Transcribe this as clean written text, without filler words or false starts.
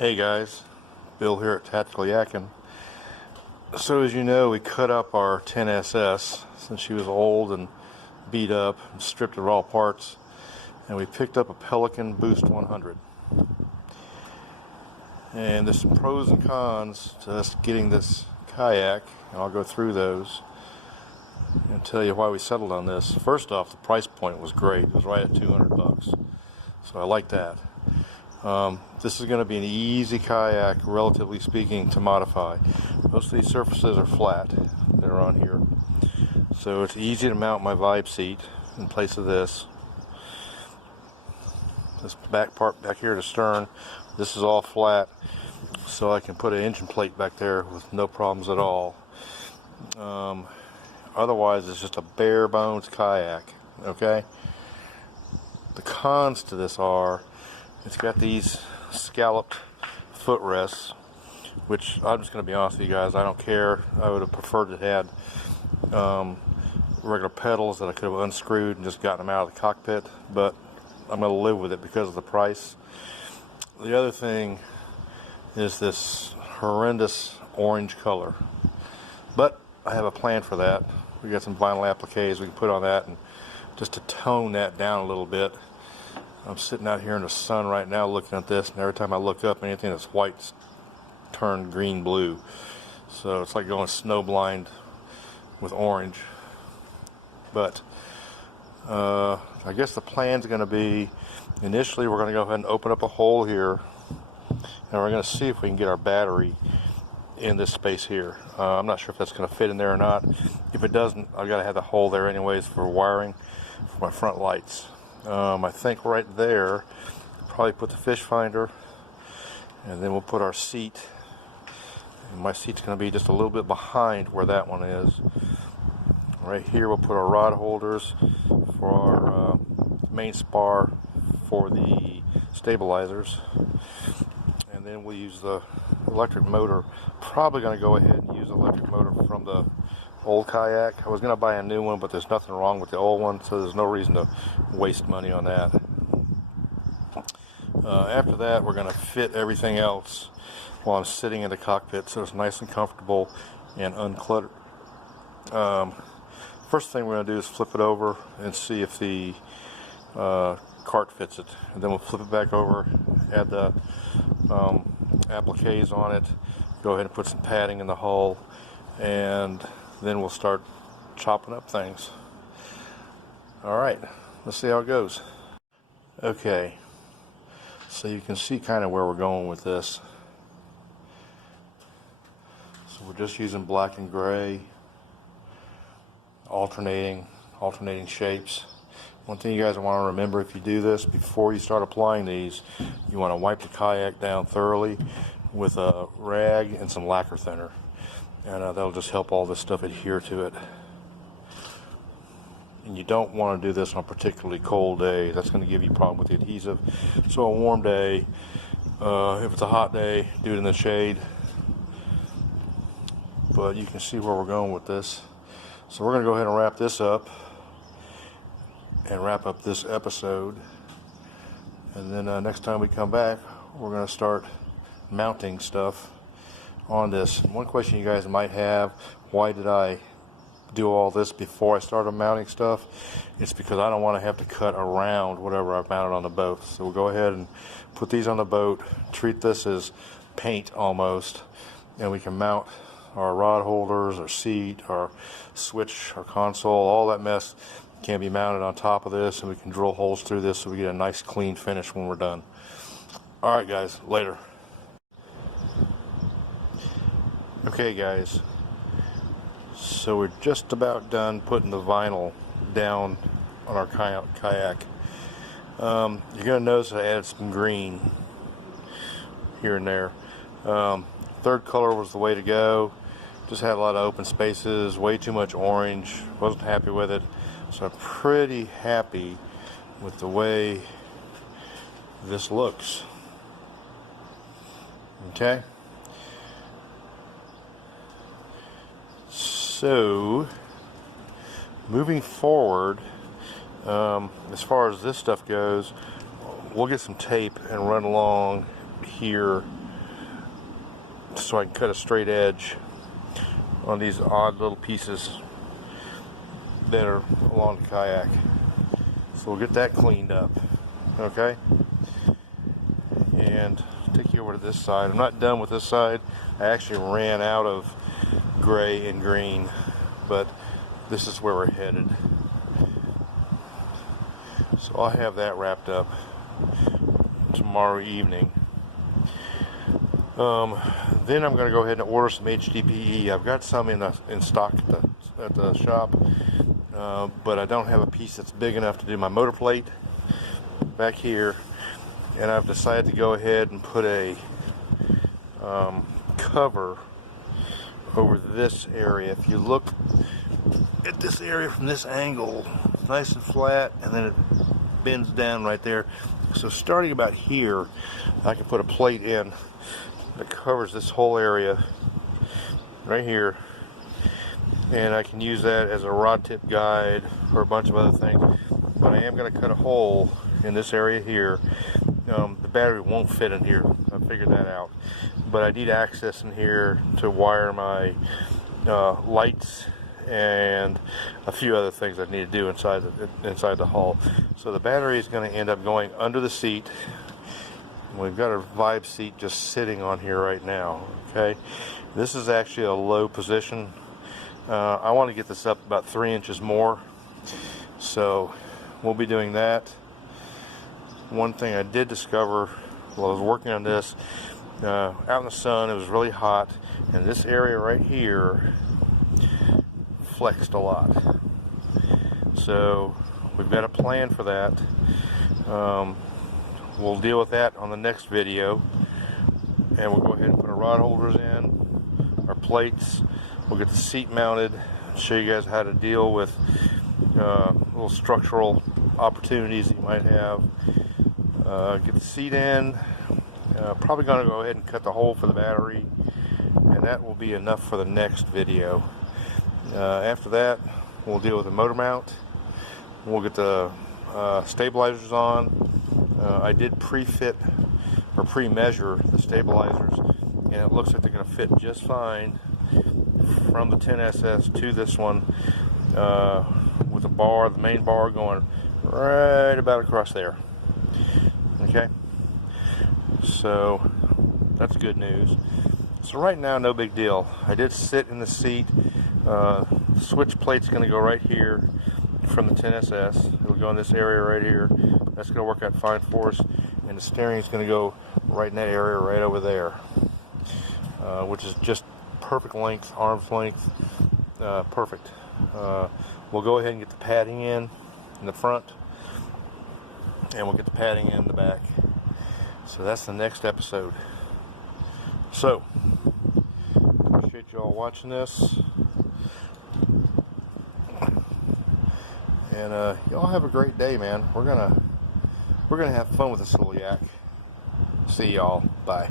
Hey guys, Bill here at Tactical Yakin. So as you know, we cut up our 10SS since she was old and beat up and stripped of all parts, and we picked up a Pelican Boost 100. And there's some pros and cons to us getting this kayak, and I'll go through those and tell you why we settled on this. First off, the price point was great. It was right at 200 bucks, so I like that. This is going to be an easy kayak, relatively speaking, to modify. Most of these surfaces are flat that are on here, so it's easy to mount my vibe seat in place of this. This back part back here to stern, this is all flat, so I can put an engine plate back there with no problems at all. Otherwise, it's just a bare bones kayak. Okay. The cons to this are, it's got these scalloped footrests, which I'm just going to be honest with you guys, I don't care. I would have preferred it had regular pedals that I could have unscrewed and just gotten them out of the cockpit, but I'm going to live with it because of the price. The other thing is this horrendous orange color, but I have a plan for that. We got some vinyl appliques we can put on that, and just to tone that down a little bit. I'm sitting out here in the sun right now looking at this, and every time I look up, anything that's white's turned green blue. So it's like going snowblind with orange. But I guess the plan's going to be, initially we're going to go ahead and open up a hole here, and we're going to see if we can get our battery in this space here. I'm not sure if that's going to fit in there or not. If it doesn't, I've got to have the hole there anyways for wiring for my front lights. I think right there, probably put the fish finder, and then we'll put our seat. And my seat's going to be just a little bit behind where that one is. Right here, we'll put our rod holders for our main spar for the stabilizers, and then we'll use the electric motor. Probably going to go ahead and use the electric motor from the old kayak. I was going to buy a new one, but there's nothing wrong with the old one, so there's no reason to waste money on that. After that, we're going to fit everything else while I'm sitting in the cockpit, so it's nice and comfortable and uncluttered. First thing we're going to do is flip it over and see if the cart fits it, and then we'll flip it back over, add the appliques on it, go ahead and put some padding in the hull, and then we'll start chopping up things. Alright, let's see how it goes. Okay, so you can see kind of where we're going with this. So we're just using black and gray, alternating shapes. One thing you guys want to remember, if you do this, before you start applying these, you want to wipe the kayak down thoroughly with a rag and some lacquer thinner. And that'll just help all this stuff adhere to it. And you don't want to do this on a particularly cold day. That's going to give you a problem with the adhesive. So a warm day, if it's a hot day, do it in the shade. But you can see where we're going with this. So we're going to go ahead and wrap this up and wrap up this episode. And then next time we come back, we're going to start mounting stuff on this. And one question you guys might have, why did I do all this before I started mounting stuff? It's because I don't want to have to cut around whatever I've mounted on the boat. So we'll go ahead and put these on the boat, treat this as paint almost, and we can mount our rod holders, our seat, our switch, our console, all that mess can be mounted on top of this, and we can drill holes through this so we get a nice clean finish when we're done. Alright guys, later. Okay guys, so we're just about done putting the vinyl down on our kayak. You're going to notice I added some green here and there. Third color was the way to go. Just had a lot of open spaces, way too much orange, wasn't happy with it. So I'm pretty happy with the way this looks. Okay? So, moving forward, as far as this stuff goes, we'll get some tape and run along here so I can cut a straight edge on these odd little pieces that are along the kayak. So we'll get that cleaned up, okay? And take you over to this side. I'm not done with this side. I actually ran out of gray and green, but this is where we're headed. So I'll have that wrapped up tomorrow evening. Then I'm going to go ahead and order some HDPE. I've got some in stock at the shop, but I don't have a piece that's big enough to do my motor plate back here, and I've decided to go ahead and put a cover over this area. If you look at this area from this angle, it's nice and flat, and then it bends down right there. So starting about here, I can put a plate in that covers this whole area right here, and I can use that as a rod tip guide or a bunch of other things. But I am going to cut a hole in this area here. The battery won't fit in here. I figured that out, but I need access in here to wire my lights and a few other things I need to do inside the hull. So the battery is going to end up going under the seat. We've got a vibe seat just sitting on here right now. Okay, this is actually a low position. I want to get this up about 3 inches more, so we'll be doing that. One thing I did discover while I was working on this, out in the sun, it was really hot, and this area right here flexed a lot. So we've got a plan for that. We'll deal with that on the next video, and we'll go ahead and put our rod holders in, our plates. We'll get the seat mounted, show you guys how to deal with little structural opportunities that you might have. Get the seat in. Probably going to go ahead and cut the hole for the battery, and that will be enough for the next video. After that, we'll deal with the motor mount. We'll get the stabilizers on. I did pre-fit or pre-measure the stabilizers, and it looks like they're going to fit just fine from the 10SS to this one, with the main bar going right about across there. Okay, so that's good news. So right now, no big deal. I did sit in the seat. The switch plate's going to go right here from the 10SS. It'll go in this area right here. That's going to work out fine for us. And the steering is going to go right in that area right over there, which is just perfect length, arm's length, perfect. We'll go ahead and get the padding in the front, and we'll get the padding in the back. So that's the next episode. So appreciate you all watching this, and y'all have a great day, man. We're gonna have fun with this little yak. See y'all. Bye.